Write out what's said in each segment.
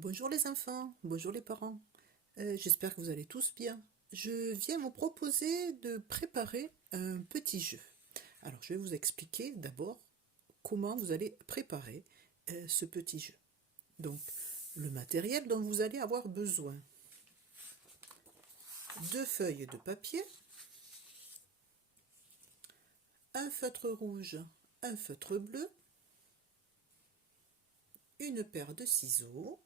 Bonjour les enfants, bonjour les parents. J'espère que vous allez tous bien. Je viens vous proposer de préparer un petit jeu. Alors je vais vous expliquer d'abord comment vous allez préparer ce petit jeu. Donc le matériel dont vous allez avoir besoin. 2 feuilles de papier, un feutre rouge, un feutre bleu, une paire de ciseaux,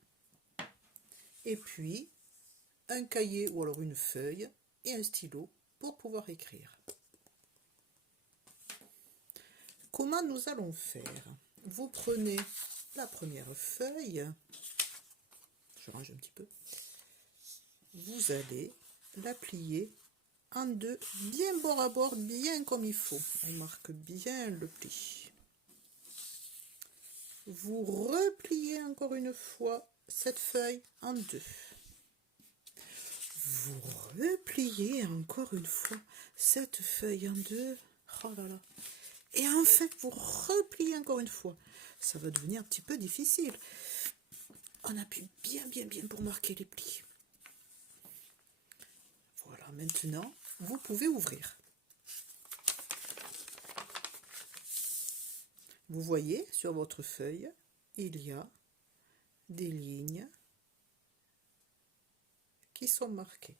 et puis un cahier ou alors une feuille et un stylo pour pouvoir écrire. Comment nous allons faire? Vous prenez la première feuille, je range un petit peu, vous allez la plier en deux, bien bord à bord, bien comme il faut. On marque bien le pli. Vous repliez encore une fois cette feuille en deux. Vous repliez encore une fois cette feuille en deux. Oh là là. Et enfin, vous repliez encore une fois. Ça va devenir un petit peu difficile. On appuie bien pour marquer les plis. Voilà, maintenant, vous pouvez ouvrir. Vous voyez, sur votre feuille, il y a des lignes qui sont marquées.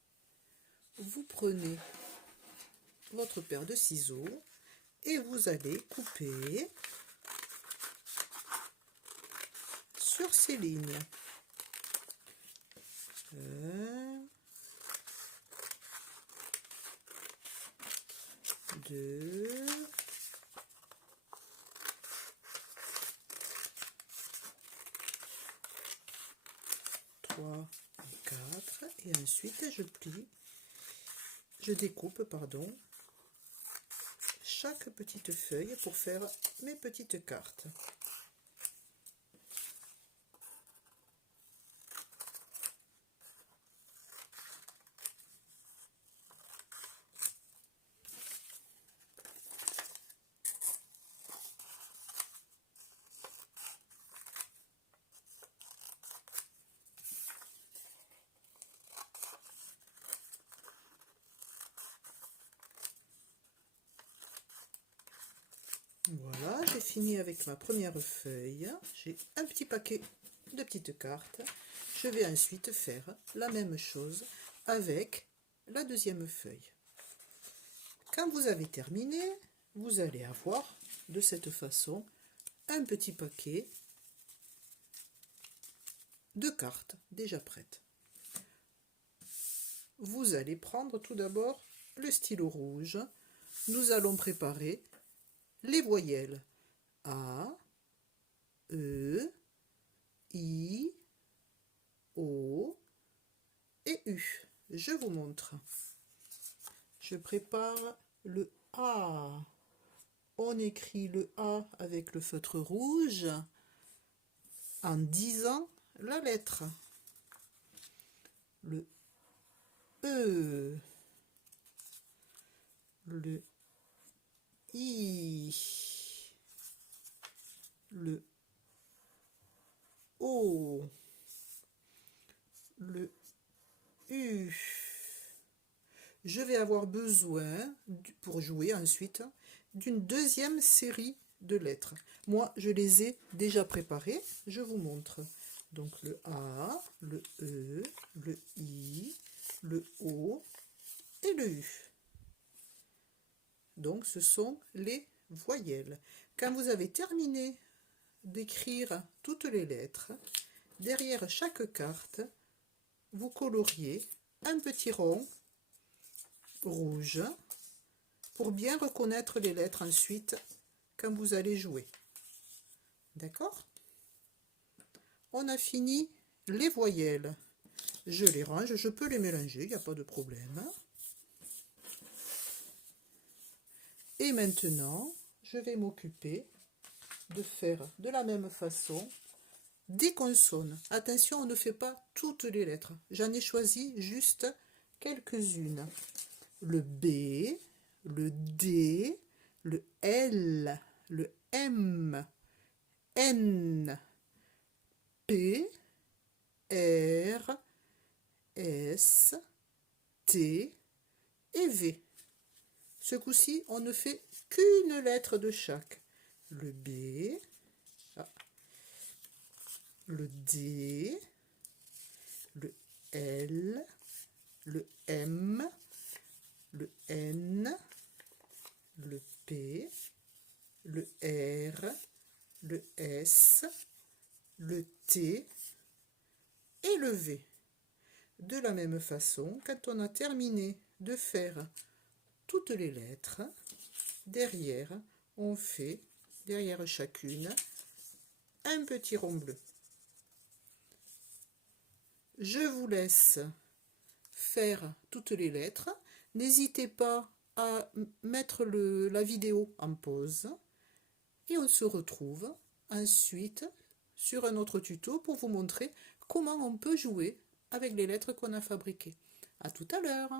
Vous prenez votre paire de ciseaux et vous allez couper sur ces lignes. 1, 2, 3, 4 et ensuite je découpe chaque petite feuille pour faire mes petites cartes. Voilà, j'ai fini avec ma première feuille. J'ai un petit paquet de petites cartes. Je vais ensuite faire la même chose avec la deuxième feuille. Quand vous avez terminé, vous allez avoir de cette façon un petit paquet de cartes déjà prêtes. Vous allez prendre tout d'abord le stylo rouge. Nous allons préparer les voyelles A, E, I, O et U. Je vous montre. Je prépare le A. On écrit le A avec le feutre rouge en disant la lettre. Le E, le I, le O, le U. Je vais avoir besoin, pour jouer ensuite, d'une deuxième série de lettres. Moi, je les ai déjà préparées, je vous montre. Donc le A, le E, le I, le O et le U. Donc ce sont les voyelles. Quand vous avez terminé d'écrire toutes les lettres, derrière chaque carte, vous coloriez un petit rond rouge pour bien reconnaître les lettres ensuite quand vous allez jouer. D'accord? On a fini les voyelles. Je les range, je peux les mélanger, il n'y a pas de problème. Et maintenant, je vais m'occuper de faire de la même façon des consonnes. Attention, on ne fait pas toutes les lettres. J'en ai choisi juste quelques-unes. Le B, le D, le L, le M, N, P, R, S, T et V. Ce coup-ci, on ne fait qu'une lettre de chaque. Le B, le D, le L, le M, le N, le P, le R, le S, le T et le V. De la même façon, quand on a terminé de faire toutes les lettres, derrière, on fait, derrière chacune, un petit rond bleu. Je vous laisse faire toutes les lettres. N'hésitez pas à mettre la vidéo en pause et on se retrouve ensuite sur un autre tuto pour vous montrer comment on peut jouer avec les lettres qu'on a fabriquées. À tout à l'heure!